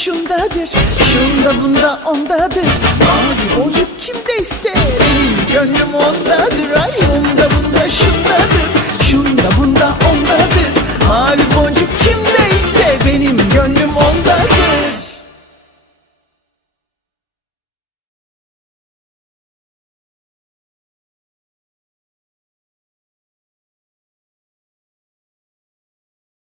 şundadır Şunda bunda ondadır.